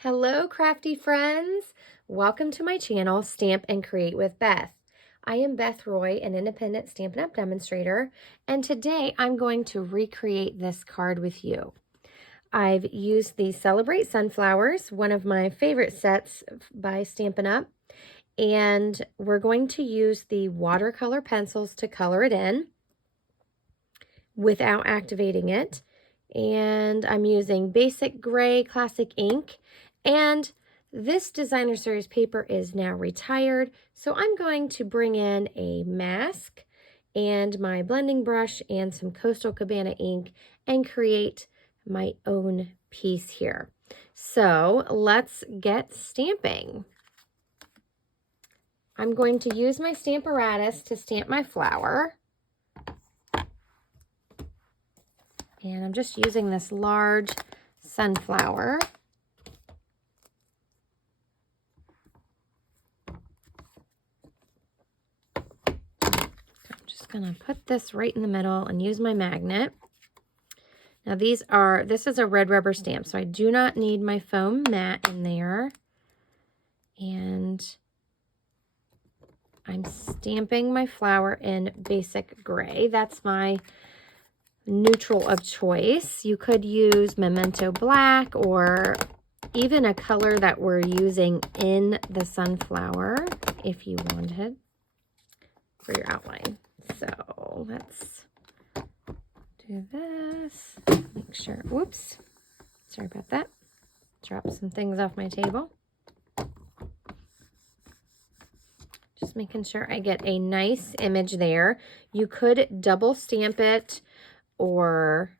Hello, crafty friends. Welcome to my channel, Stamp and Create with Beth. I am Beth Roy, an independent Stampin' Up! Demonstrator, and today I'm going to recreate this card with you. I've used the Celebrate Sunflowers, one of my favorite sets by Stampin' Up!, and we're going to use the watercolor pencils to color it in without activating it. And I'm using basic gray classic ink, and this designer series paper is now retired, so I'm going to bring in a mask and my blending brush and some Coastal Cabana ink and create my own piece here. So let's get stamping. I'm going to use my Stamparatus to stamp my flower. And I'm just using this large sunflower. I'm just gonna put this right in the middle and use my magnet. Now this is a red rubber stamp, so I do not need my foam mat in there. And I'm stamping my flower in basic gray. That's my neutral of choice. You could use Memento Black or even a color that we're using in the sunflower if you wanted for your outline. So let's do this. Make sure, whoops, sorry about that. Drop some things off my table. Just making sure I get a nice image there. You could double stamp it or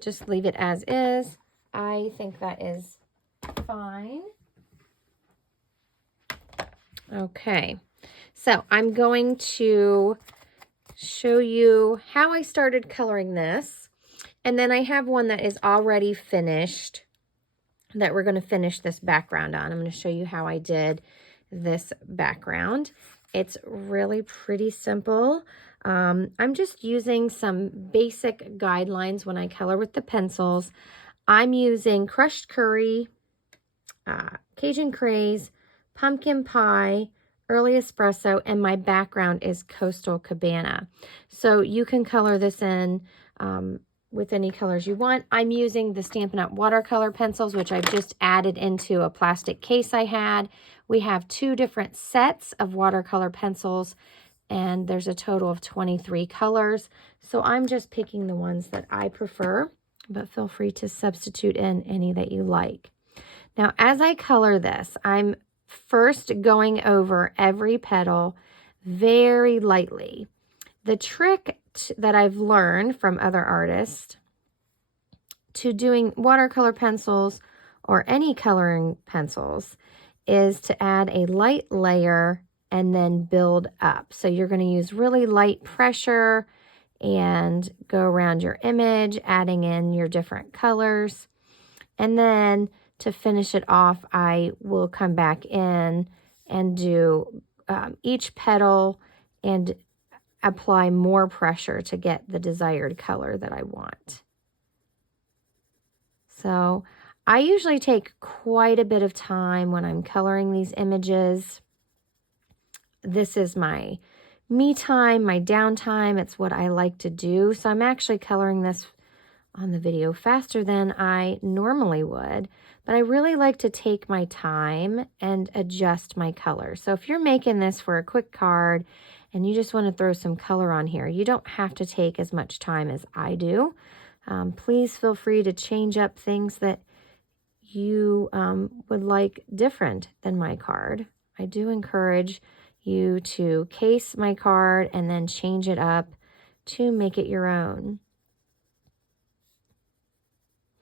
just leave it as is. I think that is fine. Okay, so I'm going to show you how I started coloring this. And then I have one that is already finished that we're going to finish this background on. I'm going to show you how I did this background. It's really pretty simple. I'm just using some basic guidelines when I color with the pencils. I'm using crushed curry, Cajun craze, pumpkin pie, early espresso, and my background is Coastal Cabana. So you can color this in with any colors you want. I'm using the Stampin' Up! Watercolor pencils, which I've just added into a plastic case I had. We have 2 different sets of watercolor pencils, and there's a total of 23 colors. So I'm just picking the ones that I prefer, but feel free to substitute in any that you like. Now, as I color this, I'm first going over every petal very lightly. The trick that I've learned from other artists to doing watercolor pencils or any coloring pencils is to add a light layer and then build up. So you're going to use really light pressure and go around your image, adding in your different colors. And then to finish it off, I will come back in and do each petal and apply more pressure to get the desired color that I want. So I usually take quite a bit of time when I'm coloring these images. This is my me time, my downtime. It's what I like to do. So I'm actually coloring this on the video faster than I normally would, but I really like to take my time and adjust my color. So if you're making this for a quick card and you just want to throw some color on here, you don't have to take as much time as I do. Please feel free to change up things that you would like different than my card. I do encourage you to case my card and then change it up to make it your own.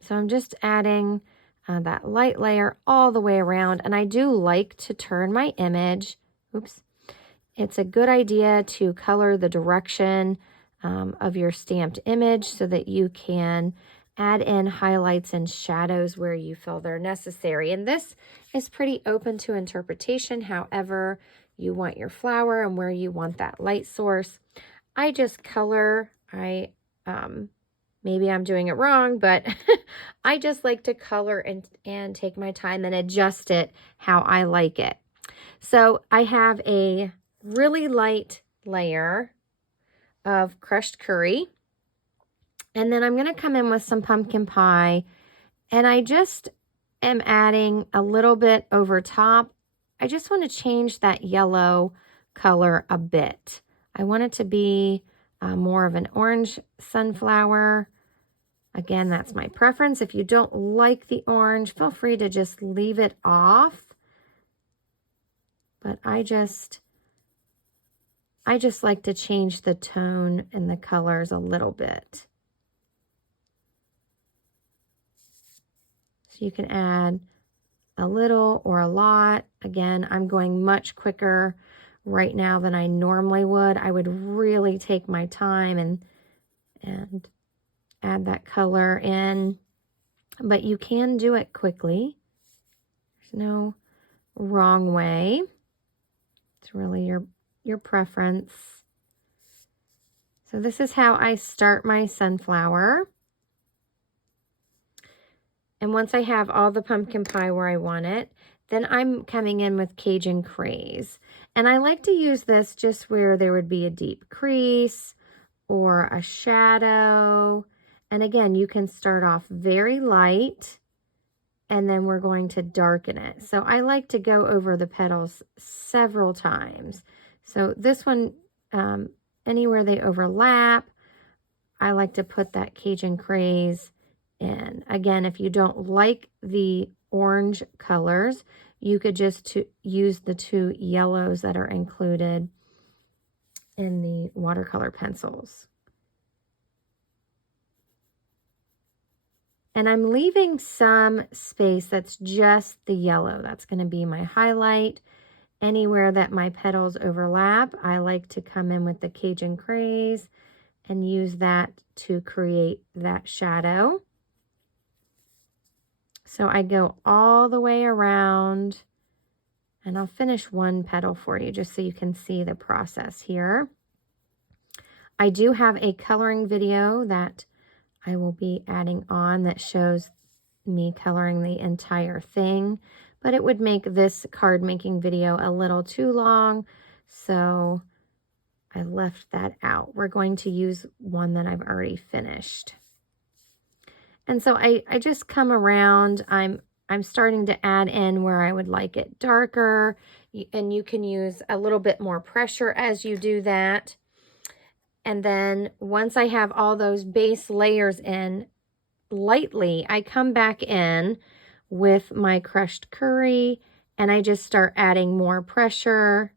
So I'm just adding that light layer all the way around, and I do like to turn my image. Oops. It's a good idea to color the direction of your stamped image so that you can add in highlights and shadows where you feel they're necessary. And this is pretty open to interpretation, however you want your flower and where you want that light source. I just color. I Maybe I'm doing it wrong, but I just like to color and take my time and adjust it how I like it. So I have a really light layer of crushed curry. And then I'm going to come in with some pumpkin pie. And I just am adding a little bit over top. I just want to change that yellow color a bit. I want it to be more of an orange sunflower. Again, that's my preference. If you don't like the orange, feel free to just leave it off. But I just like to change the tone and the colors a little bit. So you can add a little or a lot. Again, I'm going much quicker right now than I normally would. I would really take my time and add that color in, but you can do it quickly. There's no wrong way. It's really your preference. So this is how I start my sunflower. And once I have all the pumpkin pie where I want it, then I'm coming in with Cajun Craze. And I like to use this just where there would be a deep crease or a shadow. And again, you can start off very light and then we're going to darken it. So I like to go over the petals several times. So this one, anywhere they overlap, I like to put that Cajun Craze in. Again, if you don't like the orange colors, you could just use the 2 yellows that are included in the watercolor pencils. And I'm leaving some space that's just the yellow. That's going to be my highlight. Anywhere that my petals overlap, I like to come in with the Cajun Craze and use that to create that shadow. So I go all the way around, and I'll finish one petal for you just so you can see the process here. I do have a coloring video that I will be adding on that shows me coloring the entire thing, but it would make this card making video a little too long, so I left that out. We're going to use one that I've already finished. And so I just come around, I'm starting to add in where I would like it darker, and you can use a little bit more pressure as you do that. And then once I have all those base layers in lightly, I come back in with my crushed curry and I just start adding more pressure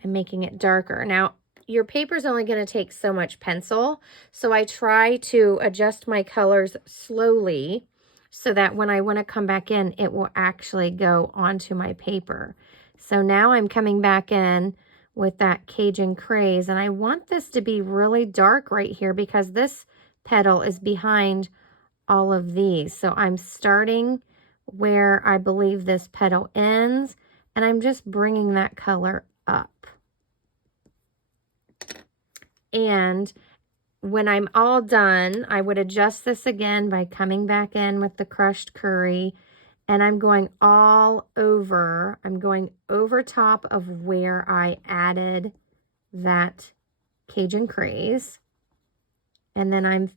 and making it darker. Now, your paper's only going to take so much pencil, so I try to adjust my colors slowly so that when I want to come back in, it will actually go onto my paper. So now I'm coming back in with that Cajun Craze, and I want this to be really dark right here because this petal is behind all of these. So I'm starting where I believe this petal ends, and I'm just bringing that color up. And when I'm all done, I would adjust this again by coming back in with the crushed curry, and I'm going all over. I'm going over top of where I added that Cajun Craze, and then I'm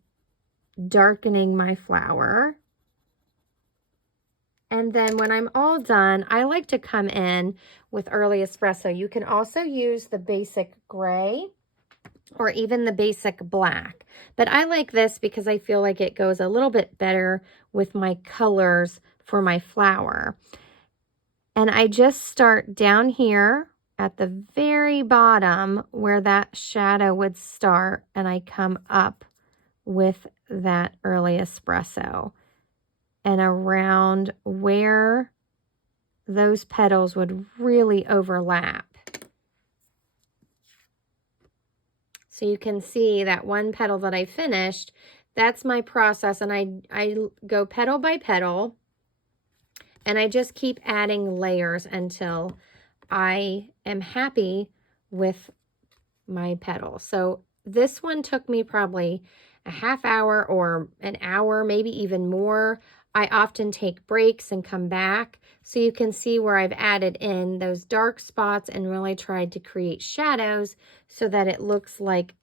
darkening my flower. And then when I'm all done, I like to come in with Early Espresso. You can also use the basic gray or even the basic black. But I like this because I feel like it goes a little bit better with my colors for my flower. And I just start down here at the very bottom where that shadow would start, and I come up with that Early Espresso and around where those petals would really overlap. So you can see that one petal that I finished, that's my process, and I go petal by petal, and I just keep adding layers until I am happy with my petals. So this one took me probably a half hour or an hour, maybe even more. I often take breaks and come back, so you can see where I've added in those dark spots and really tried to create shadows so that it looks like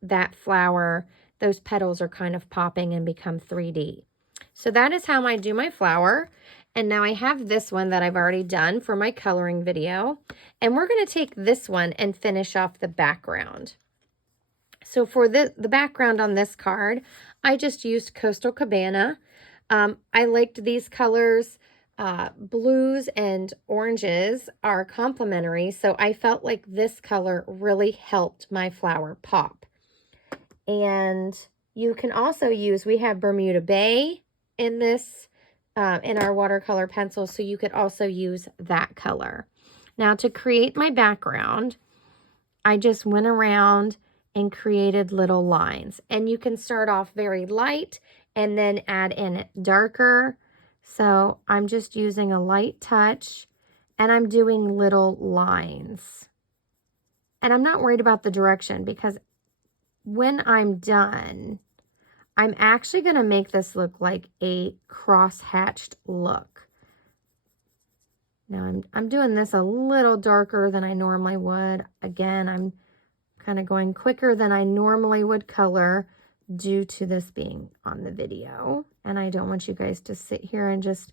that flower, those petals are kind of popping and become 3D. So that is how I do my flower. And now I have this one that I've already done for my coloring video. And we're going to take this one and finish off the background. So for the background on this card, I just used Coastal Cabana. I liked these colors. Blues and oranges are complementary, so I felt like this color really helped my flower pop. And you can also use, we have Bermuda Bay in this, in our watercolor pencil, so you could also use that color. Now to create my background, I just went around and created little lines. And you can start off very light and then add in darker. So I'm just using a light touch and I'm doing little lines. And I'm not worried about the direction because when I'm done, I'm actually going to make this look like a cross-hatched look. Now I'm doing this a little darker than I normally would. Again, I'm kind of going quicker than I normally would color due to this being on the video. And I don't want you guys to sit here and just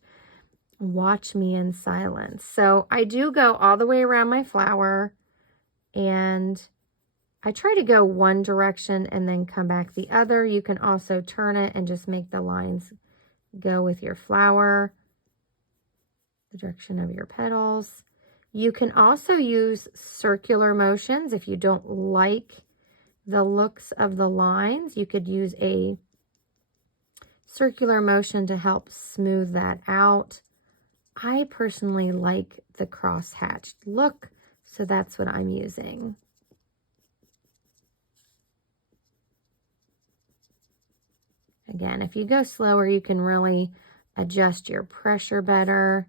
watch me in silence. So I do go all the way around my flower, and I try to go one direction and then come back the other. You can also turn it and just make the lines go with your flower, the direction of your petals. You can also use circular motions if you don't like the looks of the lines. You could use a circular motion to help smooth that out. I personally like the cross-hatched look, so that's what I'm using. Again, if you go slower, you can really adjust your pressure better.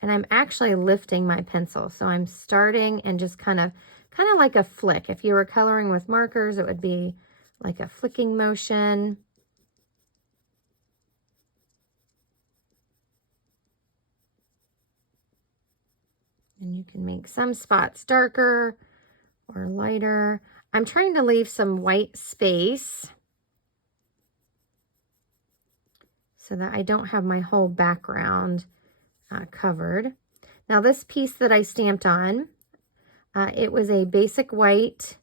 And I'm actually lifting my pencil. So I'm starting and just kind of like a flick. If you were coloring with markers, it would be like a flicking motion. And you can make some spots darker or lighter. I'm trying to leave some white space so that I don't have my whole background covered. Now this piece that I stamped on, it was a basic white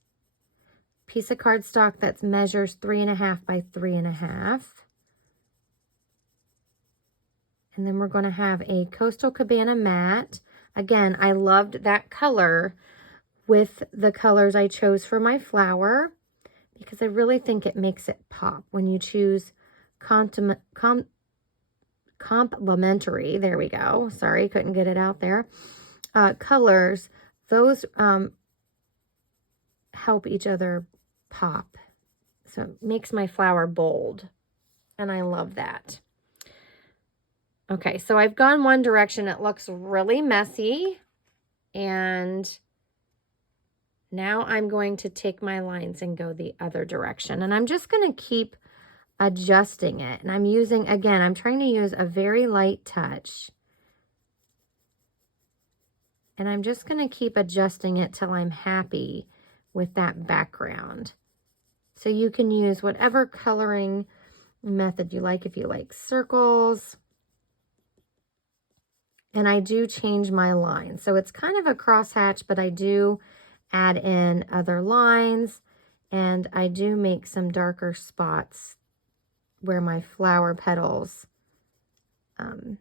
piece of cardstock that measures 3.5 by 3.5. And then we're going to have a Coastal Cabana matte. Again, I loved that color with the colors I chose for my flower because I really think it makes it pop when you choose complementary, there we go, sorry, couldn't get it out there, colors. Those help each other pop, so it makes my flower bold, and I love that. Okay, so I've gone one direction. It looks really messy, and now I'm going to take my lines and go the other direction, and I'm just going to keep adjusting it. And I'm using, again, I'm trying to use a very light touch. And I'm just going to keep adjusting it till I'm happy with that background. So you can use whatever coloring method you like, if you like circles. And I do change my line. So it's kind of a crosshatch, but I do add in other lines, and I do make some darker spots where my flower petals, kind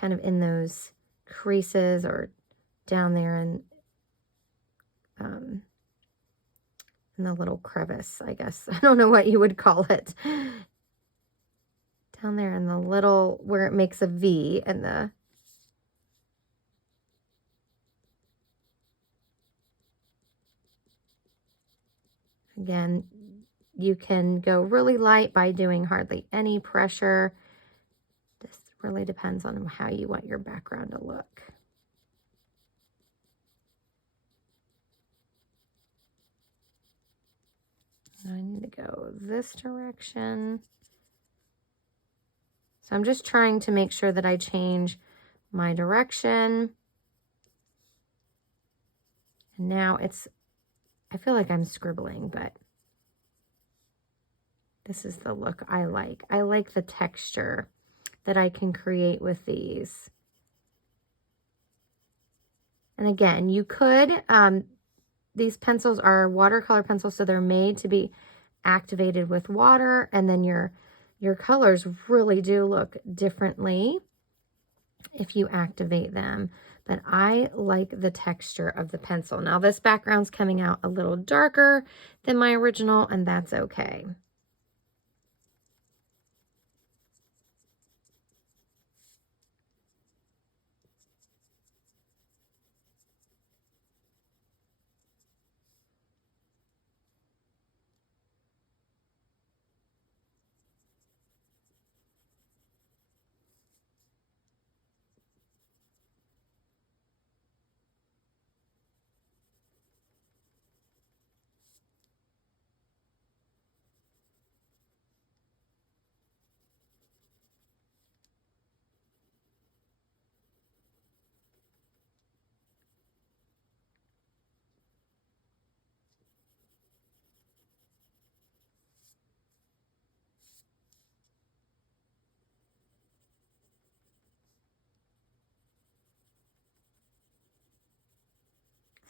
of in those creases or down there in the little crevice, I guess. I don't know what you would call it. Down there in the little, where it makes a V and the, again, you can go really light by doing hardly any pressure, Really depends on how you want your background to look. I need to go this direction. So I'm just trying to make sure that I change my direction. And now I feel like I'm scribbling, but this is the look I like. I like the texture that I can create with these. And again, you could, these pencils are watercolor pencils, so they're made to be activated with water, and then your colors really do look differently if you activate them. But I like the texture of the pencil. Now this background's coming out a little darker than my original, and that's okay.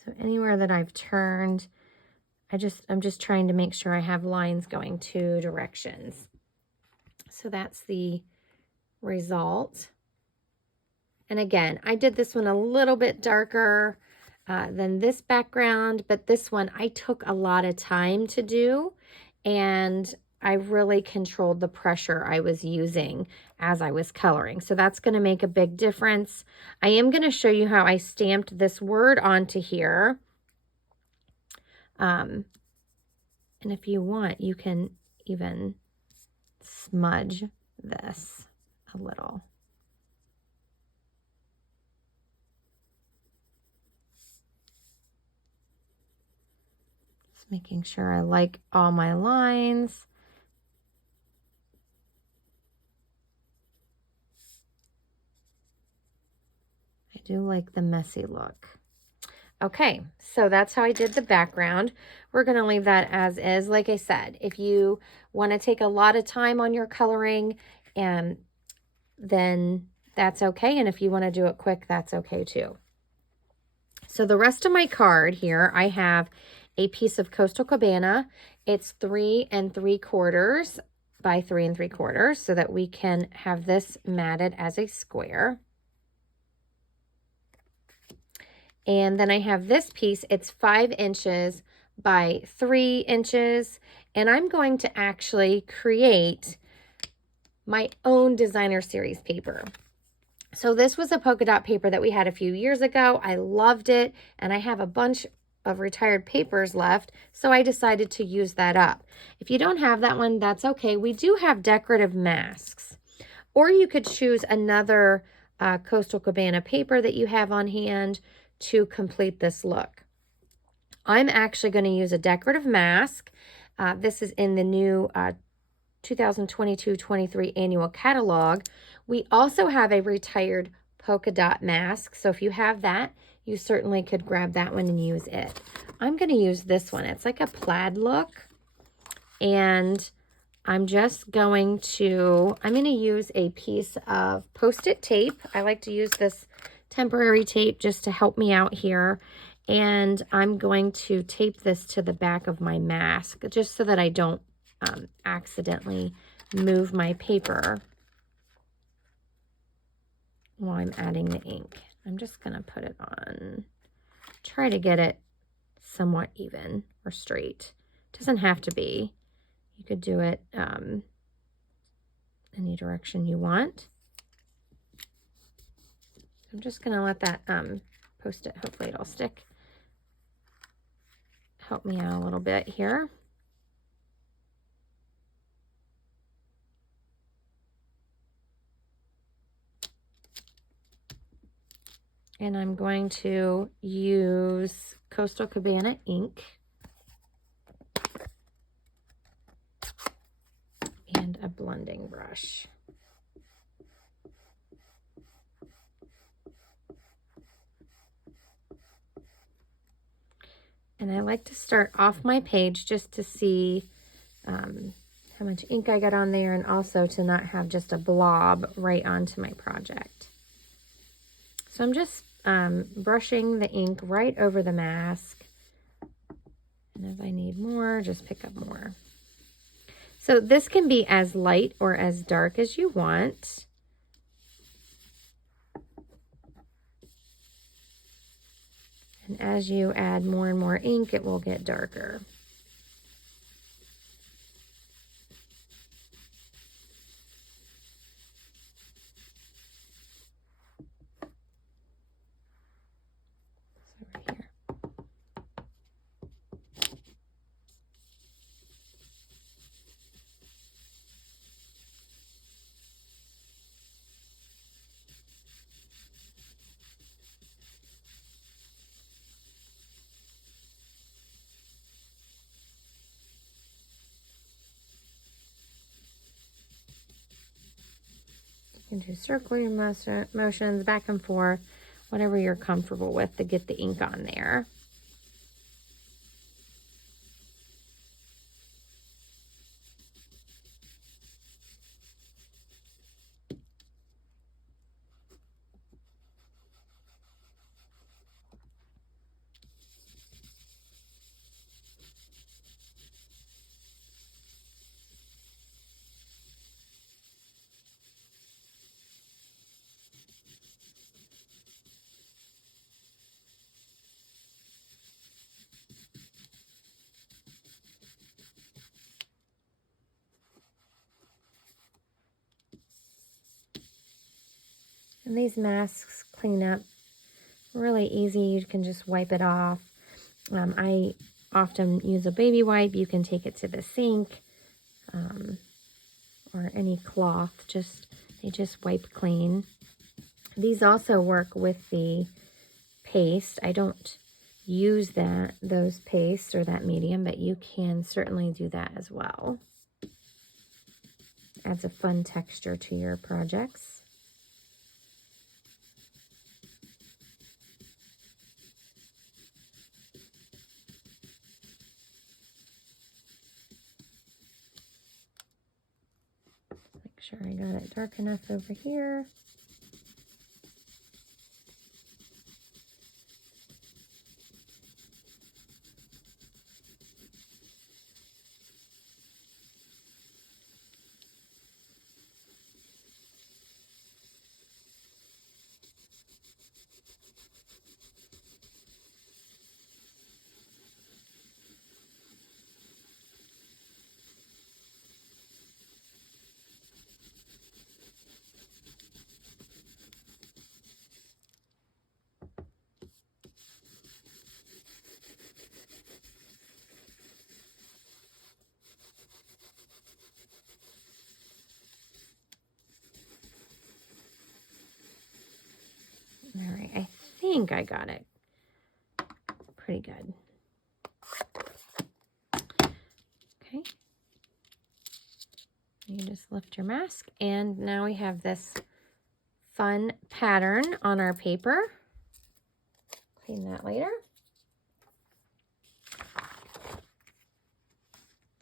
So anywhere that I've turned, I'm just trying to make sure I have lines going 2 directions. So that's the result. And again, I did this one a little bit darker than this background, but this one I took a lot of time to do, and I really controlled the pressure I was using as I was coloring. So that's going to make a big difference. I am going to show you how I stamped this word onto here. And if you want, you can even smudge this a little. Just making sure I like all my lines. I do like the messy look. Okay, so that's how I did the background. We're going to leave that as is. Like I said, if you want to take a lot of time on your coloring, then that's okay. And if you want to do it quick, that's okay too. So the rest of my card here, I have a piece of Coastal Cabana. It's 3 3/4 by 3 3/4, so that we can have this matted as a square. And then I have this piece, it's 5 inches by 3 inches, and I'm going to actually create my own designer series paper. So this was a polka dot paper that we had a few years ago. I loved it, and I have a bunch of retired papers left, so I decided to use that up. If you don't have that one, that's okay. We do have decorative masks, or you could choose another Coastal Cabana paper that you have on hand to complete this look. I'm actually going to use a decorative mask. This is in the new 2022-23 annual catalog. We also have a retired polka dot mask, so if you have that, you certainly could grab that one and use it. I'm going to use this one. It's like a plaid look, and I'm going to use a piece of Post-it tape. I like to use this temporary tape just to help me out here, and I'm going to tape this to the back of my mask just so that I don't accidentally move my paper while I'm adding the ink. I'm just going to put it on, try to get it somewhat even or straight. It doesn't have to be. You could do it any direction you want. I'm just going to let that Post-it, hopefully it'll stick. Help me out a little bit here. And I'm going to use Coastal Cabana ink and a blending brush. And I like to start off my page just to see how much ink I got on there, and also to not have just a blob right onto my project. So I'm just brushing the ink right over the mask. And if I need more, just pick up more. So this can be as light or as dark as you want. And as you add more and more ink, it will get darker. Over here. You can do circular motions back and forth, whatever you're comfortable with to get the ink on there. And these masks clean up really easy. You can just wipe it off. I often use a baby wipe. You can take it to the sink or any cloth. They just wipe clean. These also work with the paste. I don't use those pastes or that medium, but you can certainly do that as well. Adds a fun texture to your projects. Make sure I got it dark enough over here. All right, I think I got it pretty good. Okay. You just lift your mask, and now we have this fun pattern on our paper. Clean that later.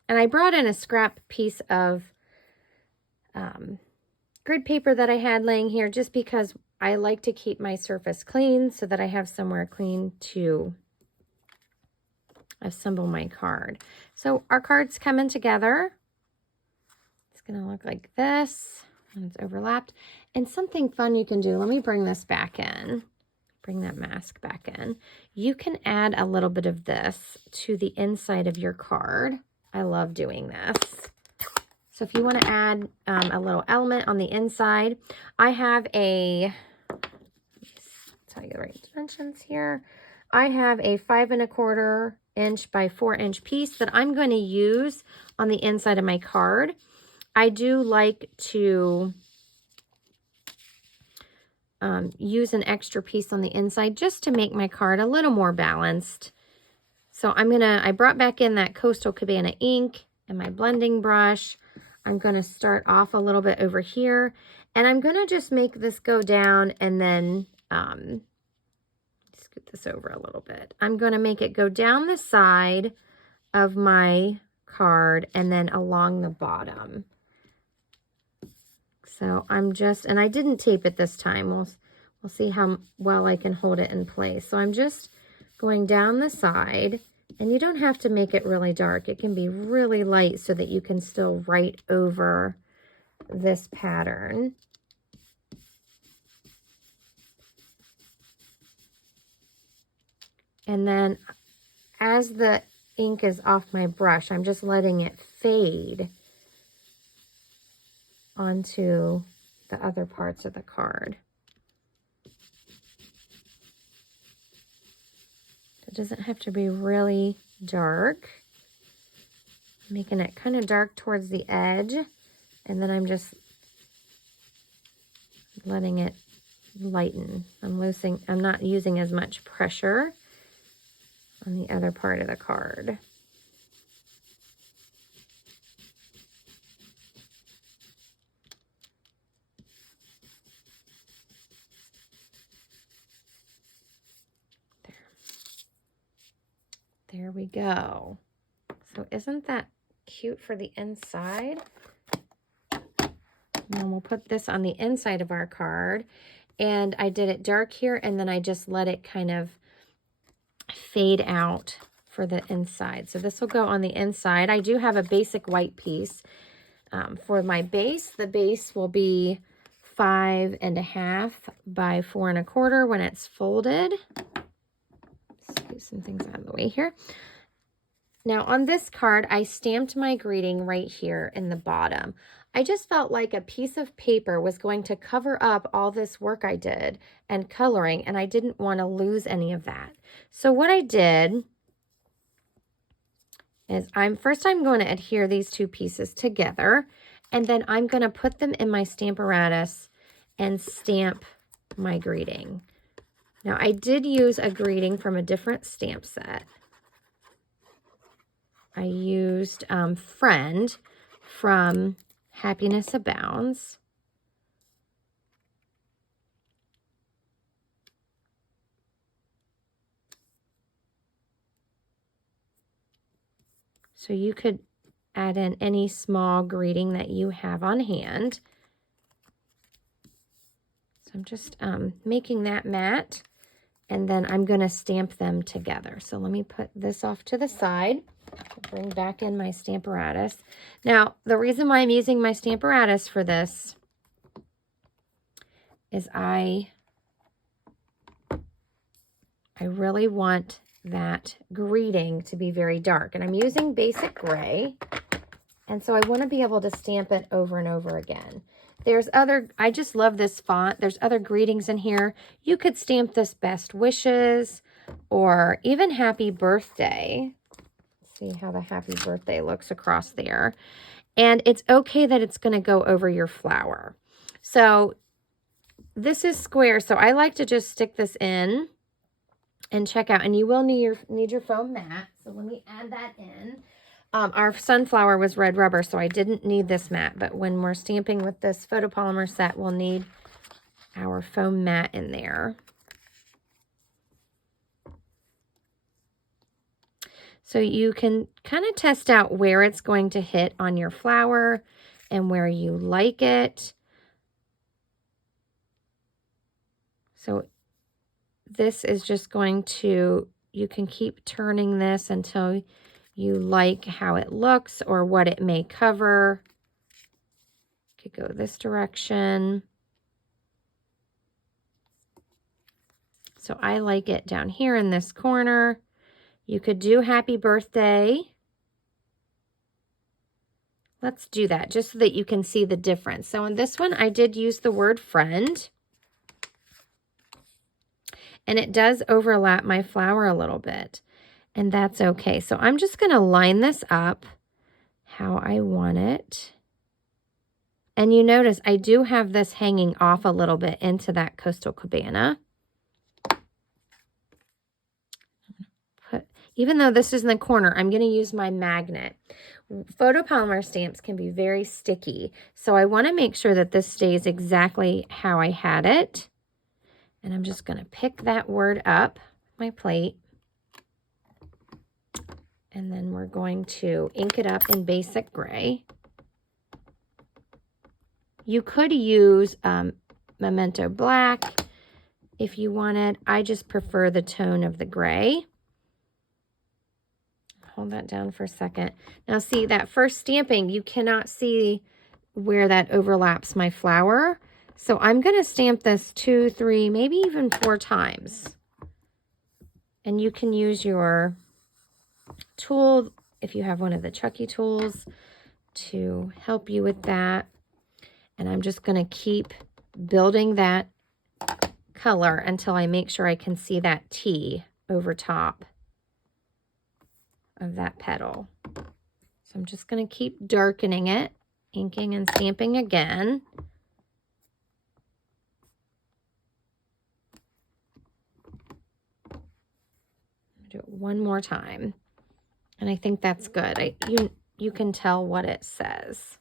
And I brought in a scrap piece of grid paper that I had laying here just because I like to keep my surface clean so that I have somewhere clean to assemble my card. So our card's coming together. It's going to look like this, and it's overlapped. And something fun you can do, let me bring this back in. Bring that mask back in. You can add a little bit of this to the inside of your card. I love doing this. So if you want to add a little element on the inside, I have a, let me tell you the right dimensions here. I have a 5 1/4 inch by 4 inch piece that I'm going to use on the inside of my card. I do like to use an extra piece on the inside just to make my card a little more balanced. So I brought back in that Coastal Cabana ink and my blending brush. I'm gonna start off a little bit over here, and I'm gonna just make this go down, and then scoot this over a little bit. I'm gonna make it go down the side of my card and then along the bottom. So and I didn't tape it this time. We'll see how well I can hold it in place. So I'm just going down the side, and you don't have to make it really dark. It can be really light so that you can still write over this pattern. And then as the ink is off my brush, I'm just letting it fade onto the other parts of the card. It doesn't have to be really dark. I'm making it kind of dark towards the edge, and then I'm just letting it lighten. I'm not using as much pressure on the other part of the card. There we go. So isn't that cute for the inside? And then we'll put this on the inside of our card. And I did it dark here, and then I just let it kind of fade out for the inside. So this will go on the inside. I do have a basic white piece. For my base, the base will be 5.5 by 4.25 when it's folded. Scoot some things out of the way here. Now on this card, I stamped my greeting right here in the bottom. I just felt like a piece of paper was going to cover up all this work I did and coloring, and I didn't want to lose any of that. So what I did is I'm going to adhere these two pieces together, and then I'm going to put them in my Stamparatus and stamp my greeting. Now, I did use a greeting from a different stamp set. I used Friend from Happiness Abounds. So you could add in any small greeting that you have on hand. So I'm just making that matte, and then I'm going to stamp them together. So let me put this off to the side. Bring back in my Stamparatus. Now, the reason why I'm using my Stamparatus for this is I really want that greeting to be very dark. And I'm using basic gray. And so I want to be able to stamp it over and over again. I just love this font. There's other greetings in here. You could stamp this best wishes or even happy birthday. See how the happy birthday looks across there. And it's okay that it's going to go over your flower. So this is square, so I like to just stick this in and check out. And you will need your foam mat, so let me add that in. Our sunflower was red rubber, so I didn't need this mat, but when we're stamping with this photopolymer set, we'll need our foam mat in there. So you can kind of test out where it's going to hit on your flower and where you like it. So this is just going to, you can keep turning this until you like how it looks or what it may cover. Could go this direction. So I like it down here in this corner. You could do happy birthday. Let's do that just so that you can see the difference. So in this one, I did use the word friend. And it does overlap my flower a little bit. And that's okay. So I'm just going to line this up how I want it. And you notice I do have this hanging off a little bit into that Coastal Cabana. Even though this is in the corner, I'm going to use my magnet. Photopolymer stamps can be very sticky, so I want to make sure that this stays exactly how I had it. And I'm just going to pick that word up, my plate, and then we're going to ink it up in basic gray. You could use Memento Black if you wanted. I just prefer the tone of the gray. Hold that down for a second. Now see, that first stamping, you cannot see where that overlaps my flower. So I'm going to stamp this 2, 3, maybe even 4 times. And you can use your tool, if you have one of the Chucky tools, to help you with that. And I'm just going to keep building that color until I make sure I can see that T over top of that petal. So I'm just going to keep darkening it, inking and stamping again. Do it one more time. And I think that's good. You can tell what it says.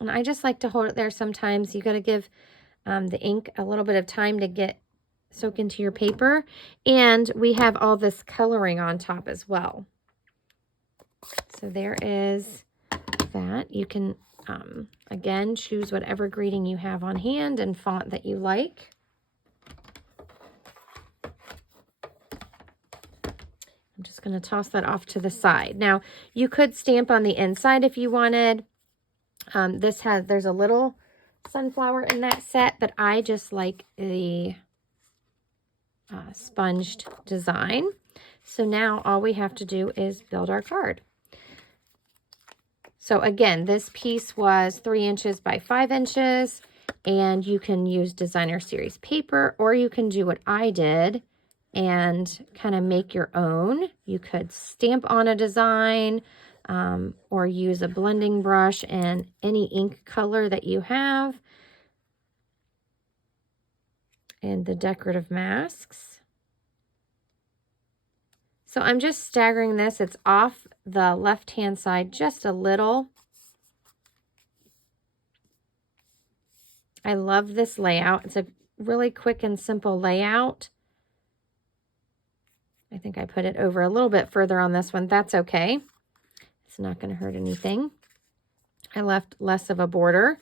And I just like to hold it there sometimes. You got to give the ink a little bit of time to soak into your paper. And we have all this coloring on top as well. So there is that. You can, again, choose whatever greeting you have on hand and font that you like. I'm just going to toss that off to the side. Now, you could stamp on the inside if you wanted. There's a little sunflower in that set, but I just like the sponged design. So now all we have to do is build our card. So again, this piece was 3 inches by 5 inches, and you can use designer series paper, or you can do what I did and kind of make your own. You could stamp on a design, or use a blending brush and any ink color that you have. And the decorative masks. So I'm just staggering this. It's off the left-hand side just a little. I love this layout. It's a really quick and simple layout. I think I put it over a little bit further on this one. That's okay. It's not going to hurt anything. I left less of a border.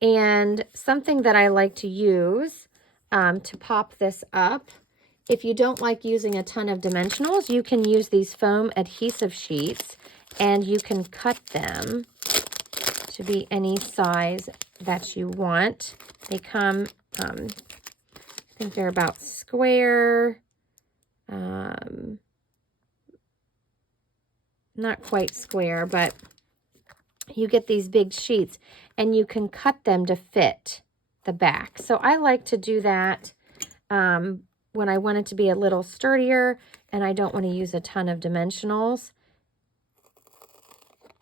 And something that I like to use to pop this up, if you don't like using a ton of dimensionals, you can use these foam adhesive sheets, and you can cut them to be any size that you want. They come, I think they're about square, not quite square, but you get these big sheets and you can cut them to fit the back. So I like to do that when I want it to be a little sturdier and I don't want to use a ton of dimensionals.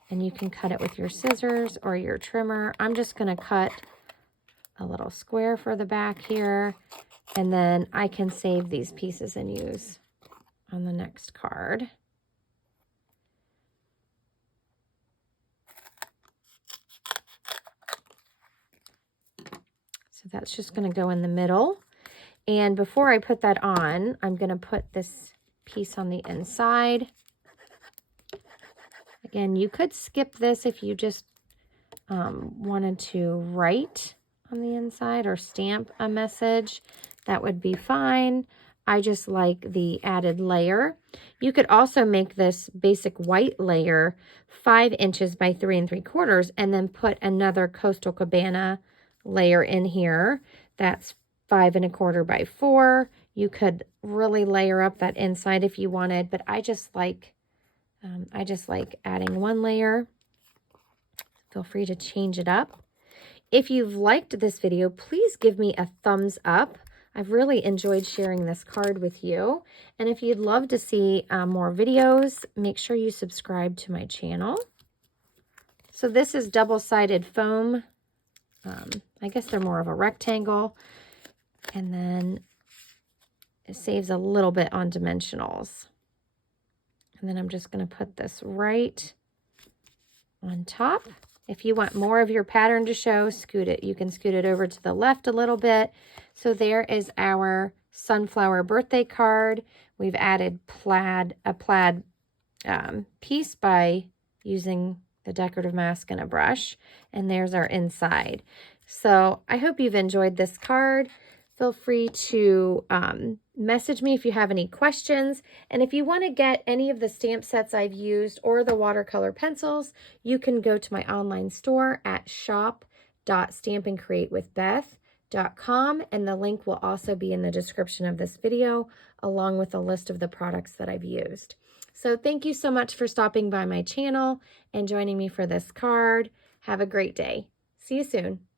And you can cut it with your scissors or your trimmer. I'm just going to cut a little square for the back here, and then I can save these pieces and use on the next card. So that's just going to go in the middle. And before I put that on, I'm going to put this piece on the inside. Again, you could skip this if you just wanted to write on the inside or stamp a message. That would be fine. I just like the added layer. You could also make this basic white layer 5 inches by 3 3/4 and then put another Coastal Cabana layer in here. That's 5 1/4 by 4. You could really layer up that inside if you wanted, but I just like adding one layer. Feel free to change it up. If you've liked this video, please give me a thumbs up. I've really enjoyed sharing this card with you. And if you'd love to see more videos, make sure you subscribe to my channel. So this is double-sided foam. I guess they're more of a rectangle. And then it saves a little bit on dimensionals. And then I'm just going to put this right on top. If you want more of your pattern to show, scoot it. You can scoot it over to the left a little bit. So there is our sunflower birthday card. We've added a plaid piece by using the decorative mask and a brush. And there's our inside. So I hope you've enjoyed this card. Feel free to message me if you have any questions. And if you want to get any of the stamp sets I've used or the watercolor pencils, you can go to my online store at shop.stampandcreatewithbeth.com, and the link will also be in the description of this video, along with a list of the products that I've used. So thank you so much for stopping by my channel and joining me for this card. Have a great day. See you soon.